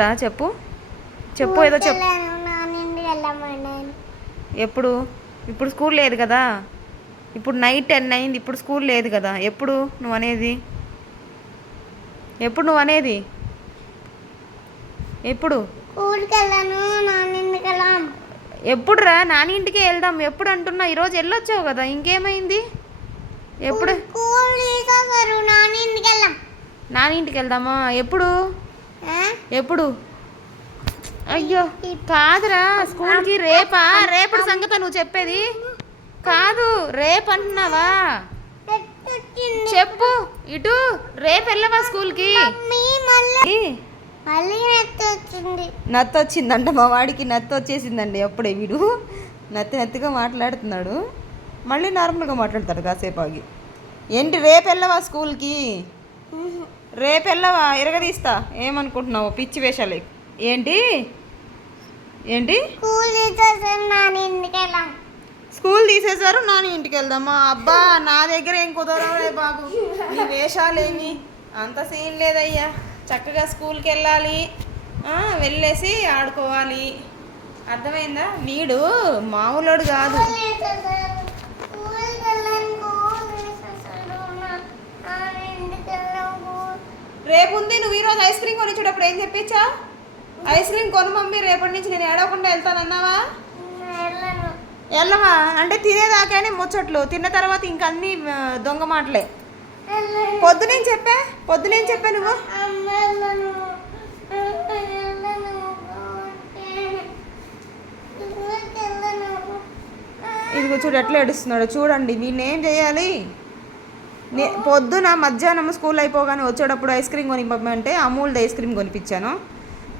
రా చెప్పు చెప్పు ఏదో చెప్పు. ఎప్పుడు? ఇప్పుడు స్కూల్ లేదు కదా, ఇప్పుడు నైట్ 10 అయింది, ఇప్పుడు స్కూల్ లేదు కదా. ఎప్పుడు నువ్వు అనేది? ఎప్పుడు నువ్వు అనేది? ఎప్పుడు? ఎప్పుడు రా నాని ఇంటికి వెళ్దాం ఎప్పుడు అంటున్నా? ఈరోజు వెళ్ళొచ్చావు కదా, ఇంకేమైంది? ఎప్పుడు నాని ఇంటికి వెళ్దామా? ఎప్పుడు? ఎప్పుడు? అయ్యో కాదురా, స్కూల్కి రేపా? రేపటి సంగతి నువ్వు చెప్పేది కాదు, రేపు అంటున్నావా? చెప్పు ఇటు. రేపు వెళ్ళవా స్కూల్కి? నత్త వచ్చిందంట మా వాడికి, నత్త వచ్చేసిందండి అప్పుడే. వీడు నత్తిగా మాట్లాడుతున్నాడు, మళ్ళీ నార్మల్గా మాట్లాడతాడు కాసేపు ఆగి. ఏంటి రేపు వెళ్ళవా స్కూల్కి? రేపు వెళ్ళవా? ఎరగదీస్తా. ఏమనుకుంటున్నావు? పిచ్చి వేషాలు. ఏంటి ఏంటి? స్కూల్ తీసేశారు, నాని ఇంటికి వెళ్దామా? అబ్బా నా దగ్గర ఏం కుదరలే బాబు, ఈ వేషాలేమి అంత సీన్ లేదయ్యా. చక్కగా స్కూల్కి వెళ్ళాలి, వెళ్ళేసి ఆడుకోవాలి, అర్థమైందా? వీడు మామూలోడు కాదు. రేపు ఉంది, నువ్వు ఈరోజు ఐస్ క్రీమ్ కొనిచ్చేటప్పుడు ఏం చెప్పించా? ఐస్ క్రీమ్ కొను మమ్మీ, రేపటి నుంచి నేను ఏడవకుండా వెళ్తానన్నావా? వెళ్ళవా అంటే తినేదాకానే ముచ్చట్లు, తిన్న తర్వాత ఇంక అన్నీ దొంగ మాటలే. పొద్దునేం చెప్పా నువ్వు? ఇదిగో చూడు ఎట్లా ఏడుస్తున్నాడు చూడండి. నేనేం చేయాలి? పొద్దున మధ్యాహ్నం స్కూల్ అయిపోగానే వచ్చేటప్పుడు ఐస్ క్రీమ్ కొనిపమ్మంటే అమూల్ది ఐస్ క్రీమ్ కొనిపించాను.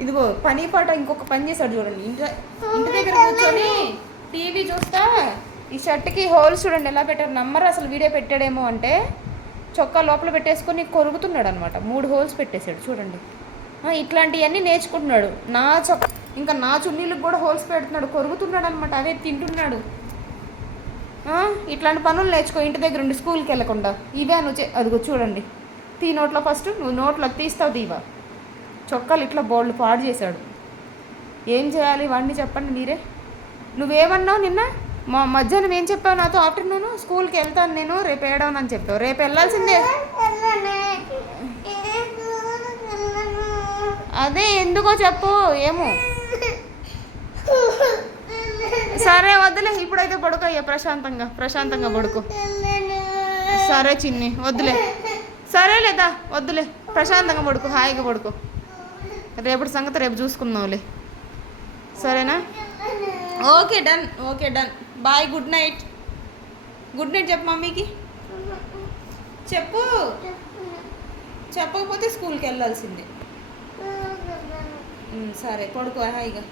ఇదిగో పని పాట ఇంకొక పని చేశాడు చూడండి. ఇంటి దగ్గర కూర్చొని టీవీ చూస్తా ఈ షర్ట్కి హోల్స్ చూడండి ఎలా పెట్టారు. నమ్మరు అసలు, వీడియో పెట్టాడేమో అంటే చొక్కా లోపల పెట్టేసుకొని కొరుకుతున్నాడు అనమాట. 3 హోల్స్ పెట్టేశాడు చూడండి. ఇట్లాంటివన్నీ నేర్చుకుంటున్నాడు. ఇంకా నా చున్నీలకు కూడా హోల్స్ పెడుతున్నాడు, కొరుకుతున్నాడు అనమాట. అవే తింటున్నాడు. ఇట్లాంటి పనులు నేర్చుకో ఇంటి దగ్గర ఉండి, స్కూల్కి వెళ్ళకుండా. ఇవే నువ్వు అదిగో చూడండి. నోట్లో ఫస్ట్ నువ్వు నోట్లో తీస్తావు తీవా. చొక్కాలు ఇట్లా బోల్డ్ పాడు చేశాడు. ఏం చేయాలి వాడిని చెప్పండి మీరే. నువ్వేమన్నావు నిన్న మధ్యాహ్నం? ఏం చెప్పావు నాతో? ఆఫ్టర్నూన్ స్కూల్కి వెళ్తాను నేను, రేపు ఏడవనని చెప్పావు. రేపు వెళ్ళాల్సిందే. అదే ఎందుకో చెప్పు. ఏమో సరే వద్దులే, ఇప్పుడైతే పడుకోయ్యా ప్రశాంతంగా పడుకో. సరే చిన్ని వద్దులే, సరే లేదా వద్దులే, ప్రశాంతంగా పడుకో, హాయిగా పడుకో. రేపటి సంగతి రేపు చూసుకుందాంలే, సరేనా? Okay done. Bye, good night చెప్పు మమ్మీకి. చెప్పు, చెప్పకపోతే స్కూల్కి వెళ్ళాల్సిందే. సరే పడుకో హాయిగా.